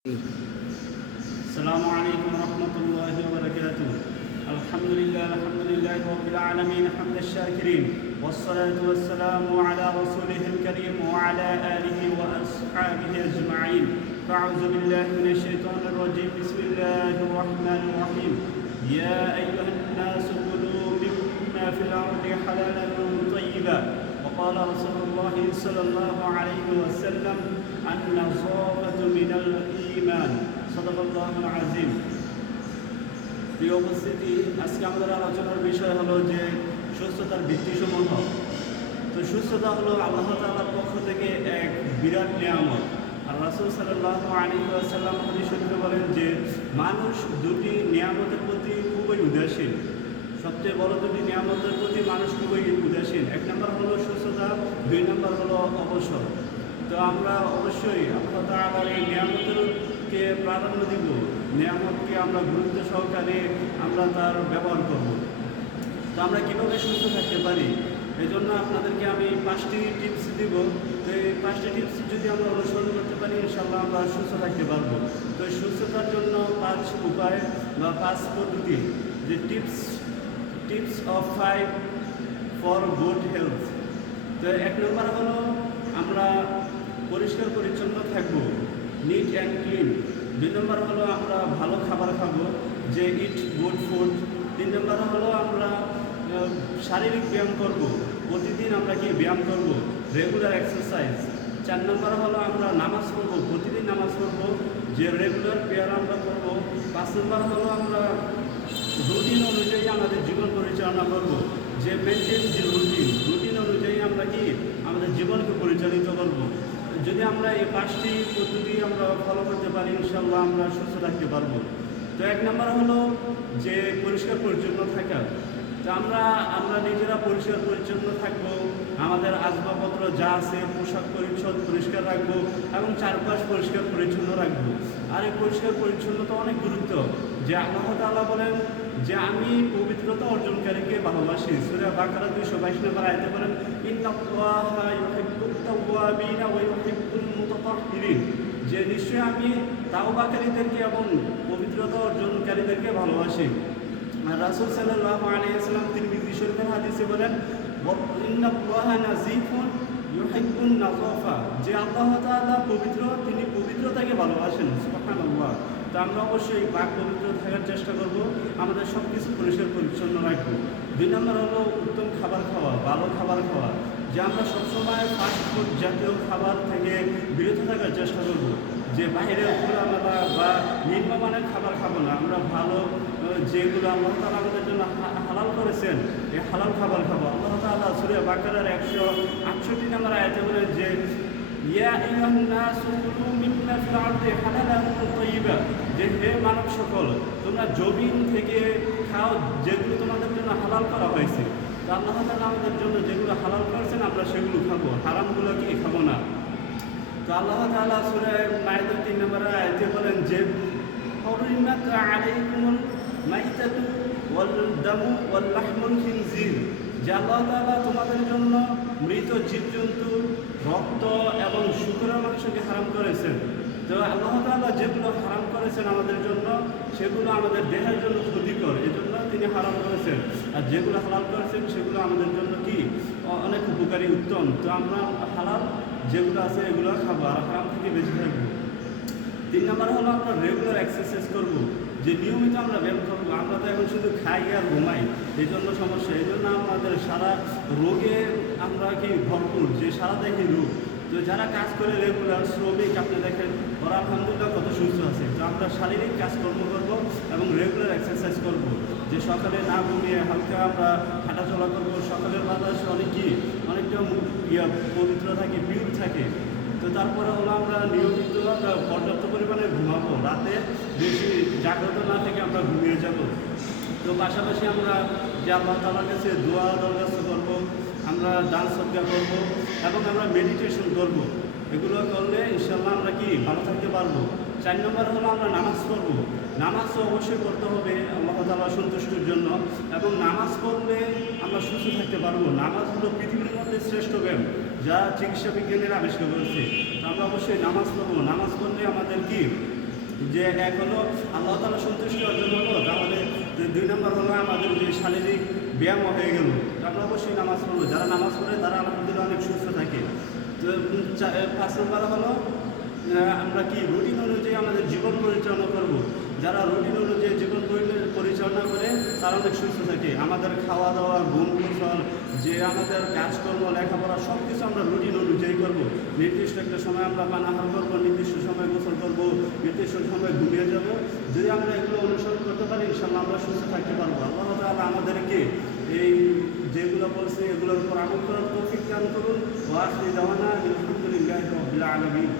السلام عليكم ورحمة الله وبركاته. الحمد لله رب العالمين حمد الشاكرين، والصلاة والسلام على رسوله الكريم وعلى آله وأصحابه أجمعين. فأعوذ بالله من الشيطان الرجيم. بسم الله الرحمن الرحيم. يا أيها الناس كلوا مما في الأرض حلالا طيبا. وقال رسول الله صلى الله عليه وسلم النظافة من الإيمان. صدق الله العظيم. প্রিয় উপস্থিতি, আজকে আমাদের আলোচনার বিষয় হলো যে সুস্থতার ভিত্তিসমূহ। তো সুস্থতা হলো আল্লাহ তাআলার পক্ষ থেকে এক বিরাট নিয়ামত। আর রাসূল সাল্লাল্লাহু আলাইহি ওয়াসাল্লাম হাদিস শরীফে বলেন যে মানুষ দুটি নিয়ামতের প্রতি খুবই উদাসীন। সবচেয়ে বড় দুটি নিয়ামতের প্রতি মানুষ খুবই উদাসীন। এক নম্বর হলো সুস্থতা, দুই নম্বর হলো অবসর। তো আমরা অবশ্যই আল্লাহ তাআলার এই নিয়ামতকে প্রাধান্য দিব, নিয়ামতকে আমরা গুরুত্ব সহকারে আমরা তার ব্যবহার করব। তো আমরা কীভাবে সুস্থ থাকতে পারি, এই জন্য আপনাদেরকে আমি 5টি টিপস দিব। তো এই 5টি টিপস যদি আমরা অনুসরণ করতে পারি, ইনশাআল্লাহ আমরা সুস্থ থাকতে পারবো। তো সুস্থতার জন্য 5 উপায় বা 5 পদ্ধতি, যে tips of 5 for good health. তো 1 নম্বর হলো আমরা পরিষ্কার পরিচ্ছন্ন থাকবো, নিট অ্যান্ড ক্লিন। 2 নম্বর হলো আমরা ভালো খাবার খাবো, যে ইট গুড ফুড। 3 নম্বর হলো আমরা শারীরিক ব্যায়াম করব, প্রতিদিন আমরা ব্যায়াম করব, রেগুলার এক্সারসাইজ। 4 নম্বর হলো আমরা নামাজ পড়বো, প্রতিদিন নামাজ পড়বো, যে রেগুলার প্রেয়ার আমরা করবো। 5 নম্বর হলো আমরা রুটিন অনুযায়ী আমাদের জীবন পরিচালনা করব, যে মেনটেন যে রুটিন অনুযায়ী আমরা আমাদের জীবনকে পরিচালিত করব। যদি আমরা এই 5টি পদ্ধতি আমরা ফলো করতে পারি, ইনশাআল্লাহ আমরা সুস্থ থাকতে পারবো। তো 1 নম্বর হলো যে পরিষ্কার পরিচ্ছন্ন থাকা। তো আমরা নিজেরা পরিষ্কার পরিচ্ছন্ন থাকবো, আমাদের আসবাবপত্র যা আছে পোশাক পরিচ্ছদ পরিষ্কার রাখবো এবং চারপাশ পরিষ্কার পরিচ্ছন্ন রাখবো। আর এই পরিষ্কার পরিচ্ছন্নতা অনেক গুরুত্ব, যে আল্লাহ তাআলা বলেন যে আমি পবিত্রতা অর্জনকারীকে ভালোবাসি। সূরা বাকারা 222 নম্বর আয়াতে বলেন ইন্নাল্লাহা ইউহিব্বুত তাওয়াবিনা ওয়া ইউহিব্বুল মুতাতাহহিরিন, যে নিশ্চয়ই আমি তাওবাকারীদেরকে এবং পবিত্রতা অর্জনকারীদেরকে ভালোবাসি। আর রাসূল সাল্লাল্লাহু আলাইহি ওয়াসাল্লাম তিরমিজি শরীফের হাদিসে বলেন ইন্নাল্লাহা নাযীফুন ইউহিব্বুন নাযাফা, যে আল্লাহ তাআলা পবিত্র, তিনি পবিত্রতাকে ভালোবাসেন। সুবহানাল্লাহ। তো আমরা অবশ্যই পাক পবিত্র থাকার চেষ্টা করব, আমাদের সব কিছু পরিষ্কার পরিচ্ছন্ন রাখবো। 2 নম্বর হলো উত্তম খাবার খাওয়া, ভালো খাবার খাওয়া, যে আমরা সবসময় ফাস্ট ফুড জাতীয় খাবার থেকে বিরত থাকার চেষ্টা করব, যে বাইরের খোলামেলা বা নিম্নমানের খাবার খাবো না। আমরা ভালো যেগুলো আল্লাহ তাআলা আমাদের জন্য হালাল করেছেন, এই হালাল খাবার খাবো। আল্লাহ তাআলা সূরা বাকারার 168 নম্বর আয়াতে বলেন যে ইয়া আইয়ুহান নাসু কুলু মিম্মা ফিল আরদি হালালান তাইয়্যিবা, যে হে মানব সকল, তোমরা জমিন থেকে খাও যেগুলো তোমাদের জন্য হালাল করা হয়েছে। তো আল্লাহ তাআলা আমাদের জন্য যেগুলো হালাল করেছেন আমরা সেগুলো খাবো, হারামগুলো খাবো না। তো আল্লাহ তাআলা সূরা মায়েদা 3 নম্বর আয়াতে বলেন যে হুরিমাত আলাইকুমুল মাইতাতু ওয়াল দামু ওয়াল লাহমুল খিনজির, যে আল্লাহ তাআলা তোমাদের জন্য মৃত জীবজন্তু, রক্ত এবং শুকরের মাংসকে হারাম করেছেন। তো আল্লাহ তাআলা যেগুলো হারাম করেছেন আমাদের জন্য, সেগুলো আমাদের দেহের জন্য ক্ষতিকর, এই জন্য তিনি হারাম করেছেন। আর যেগুলো হালাল করেছেন সেগুলো আমাদের জন্য অনেক উপকারী, উত্তম। তো আমরা হালাল যেগুলো আছে এগুলো খাবো আর হারাম থেকে বেঁচে থাকবো। 3 নম্বর হলো আমরা রেগুলার এক্সারসাইজ করব, যে নিয়মিত আমরা ব্যায়াম করবো। আমরা তো এখন শুধু খাই আর ঘুমাই, এই জন্য সমস্যা। এই জন্য আমাদের সারা রোগে আমরা ভরপুর, যে সারা দেখি রোগ। তো যারা কাজ করে রেগুলার শ্রমিক, আপনি দেখেন ওরা আলহামদুলিল্লাহ কত সুস্থ আছে। তো আমরা শারীরিক কাজকর্ম করবো এবং রেগুলার এক্সারসাইজ করব, যে সকালে না ঘুমিয়ে হালকা আমরা হাঁটাচলা করবো। সকালের বাতাস অনেকটা পবিত্র থাকে, পিওর থাকে। তো তারপরে হলো আমরা নিয়মিত আমরা পর্যাপ্ত পরিমাণে ঘুমাবো, রাতে বেশি জাগ্রত না থেকে আমরা ঘুমিয়ে যাব। তো পাশাপাশি আমরা যে আল্লাহ তাআলার কাছে দোয়া দরখাস্ত করবো, আমরা দান সদকা করবো এবং আমরা মেডিটেশন করব। এগুলো করলে ইনশাআল্লাহ আমরা ভালো থাকতে পারবো। 4 নম্বর হলো আমরা নামাজ পড়বো। নামাজ তো অবশ্যই করতে হবে আল্লাহ তাআলার সন্তুষ্টির জন্য, এবং নামাজ পড়লে আমরা সুস্থ থাকতে পারবো। নামাজ হলো পৃথিবীর মধ্যে শ্রেষ্ঠ ব্যায়াম, যা চিকিৎসা বিজ্ঞানীরা আবিষ্কার করেছে। তো আমরা অবশ্যই নামাজ পড়বো। নামাজ পড়লে আমাদের যে এক হলো আল্লাহ তাআলা সন্তুষ্টি অর্জন হলো, তাহলে 2 নম্বর হলো আমাদের যে শারীরিক ব্যায়াম হয়ে গেল, আমরা অবশ্যই নামাজ পড়বো। যারা নামাজ পড়ে তারা আলহামদুলিল্লাহ অনেক সুস্থ থাকে। তো 5 নম্বর হলো আমরা কি রুটিন অনুযায়ী আমাদের জীবন পরিচালনা করব। যারা রুটিন অনুযায়ী জীবন পরিচালনা করে তারা অনেক সুস্থ থাকে। আমাদের খাওয়া দাওয়া, ঘুম কৌশল, যে আমাদের কাজকর্ম, লেখাপড়া সব কিছু আমরা রুটিন অনুযায়ী করবো। নির্দিষ্ট একটা সময় আমরা পানাহার করবো, নির্দিষ্ট সময় গোসল করবো, নির্দিষ্ট সময় ঘুমিয়ে যাব। যদি আমরা এগুলো অনুসরণ করতে পারি ইনশাআল্লাহ আমরা সুস্থ থাকতে পারবো। আল্লাহ তাআলা আমাদেরকে এই যেগুলো বলছে এগুলোর উপর আমল করার তৌফিক দান করুন। ওয়া আখিরু দাওয়ানা আলহামদুলিল্লাহি রাব্বিল আলামিন।